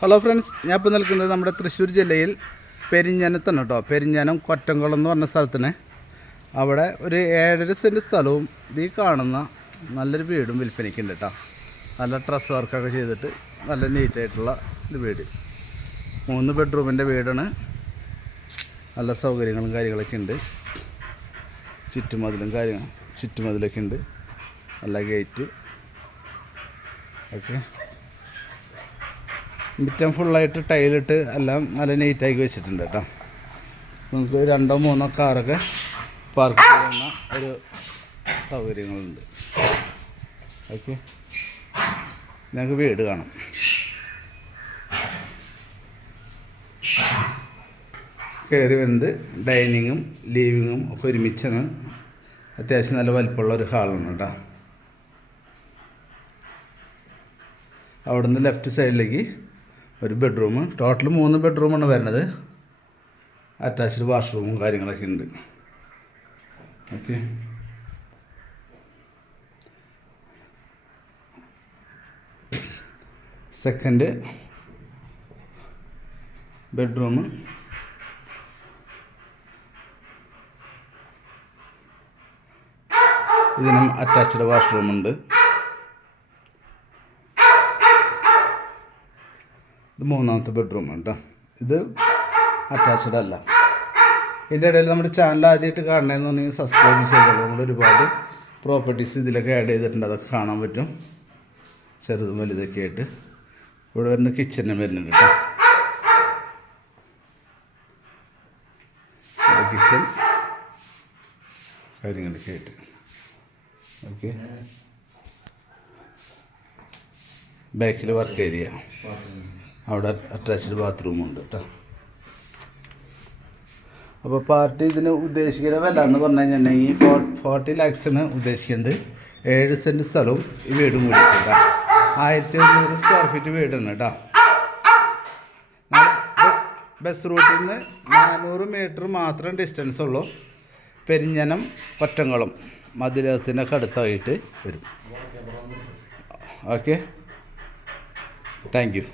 Hello friends ഞാൻ ഇപ്പോൾ നിൽക്കുന്നത് നമ്മുടെ തൃശ്ശൂർ ജില്ലയിൽ പെരിഞ്ഞനത്താണ് കേട്ടോ. പെരിഞ്ഞനം കൊറ്റംകുളം എന്ന് പറഞ്ഞ സ്ഥലത്തിന്. അവിടെ ഒരു ഏഴര സെന്റ് സ്ഥലവും ഈ കാണുന്ന നല്ലൊരു വീടും വിൽപ്പനയ്ക്കുണ്ട് കേട്ടോ. നല്ല ഡ്രസ് വർക്കൊക്കെ ചെയ്തിട്ട് നല്ല നീറ്റായിട്ടുള്ള ഒരു വീട്. മൂന്ന് ബെഡ്റൂമിന്റെ വീടാണ്. നല്ല സൗകര്യങ്ങളും കാര്യങ്ങളൊക്കെ ഉണ്ട്. ചുറ്റുമതിലും കാര്യങ്ങൾ ചുറ്റുമതിലൊക്കെ ഉണ്ട്. നല്ല ഗേറ്റ് ഓക്കെ മുറ്റം ഫുള്ളായിട്ട് ടൈലിട്ട് എല്ലാം നല്ല നീറ്റാക്കി വെച്ചിട്ടുണ്ട് കേട്ടോ. നമുക്ക് രണ്ടോ മൂന്നോ കാറൊക്കെ പാർക്ക് ചെയ്യുന്ന ഒരു സൗകര്യങ്ങളുണ്ട്. ഓക്കെ ഞങ്ങൾക്ക് വീട് കാണാം. കയറി വരുന്നത് ഡൈനിങ്ങും ലീവിങ്ങും ഒക്കെ ഒരുമിച്ചാണ് അത്യാവശ്യം നല്ല വലിപ്പമുള്ള ഒരു ഹാളാണ് കേട്ടോ. അവിടുന്ന് ലെഫ്റ്റ് സൈഡിലേക്ക് ഒരു ബെഡ്റൂം ടോട്ടൽ മൂന്ന് ബെഡ്റൂമാണ് വരുന്നത്. അറ്റാച്ച്ഡ് വാഷ്റൂമും കാര്യങ്ങളൊക്കെ ഉണ്ട്. ഓക്കെ സെക്കൻഡ് ബെഡ്റൂം ഇതിനും അറ്റാച്ച്ഡ് വാഷ്റൂം ഇത് മൂന്നാമത്തെ ബെഡ്റൂം കേട്ടോ ഇത് അറ്റാച്ച്ഡ് അല്ല. ഇതിന്റെ ഇടയിൽ നമ്മുടെ ചാനൽ ആദ്യമായിട്ട് കാണണമെന്ന് പറഞ്ഞാൽ സബ്സ്ക്രൈബ് ചെയ്തോളൂ. നമ്മൾ ഒരുപാട് പ്രോപ്പർട്ടീസ് ഇതിലൊക്കെ ആഡ് ചെയ്തിട്ടുണ്ട്. അതൊക്കെ കാണാൻ പറ്റും. ചെറുതും വലുതൊക്കെ ആയിട്ട്. ഇവിടെ വരുന്ന കിച്ചനും വരുന്നുണ്ട് കേട്ടോ കിച്ചൺ കാര്യങ്ങളൊക്കെ ആയിട്ട്. ഓക്കെ ബാക്കിൽ വർക്ക് ഏരിയ അവിടെ അറ്റാച്ച്ഡ് ബാത്റൂമും ഉണ്ട് കേട്ടോ അപ്പോൾ പാർട്ടി ഇതിന് ഉദ്ദേശിക്കുന്ന വില എന്ന് പറഞ്ഞു കഴിഞ്ഞിട്ടുണ്ടെങ്കിൽ ഫോർ ഫോർട്ടി ലാക്സിന് ഉദ്ദേശിക്കുന്നത് ഏഴ് സെന്റ് സ്ഥലവും ഈ വീടും കൂടി കേട്ടോ ആയിരത്തി അഞ്ഞൂറ് സ്ക്വയർ ഫീറ്റ് വീടാണ് കേട്ടോ ബസ് റൂട്ടിൽ നിന്ന് നാനൂറ് മീറ്റർ മാത്രം ഡിസ്റ്റൻസ് ഉള്ളൂ. പെരിഞ്ഞനം പറ്റങ്ങളും മധുരത്തിനൊക്കെ അടുത്തായിട്ട് വരും. Okay thank you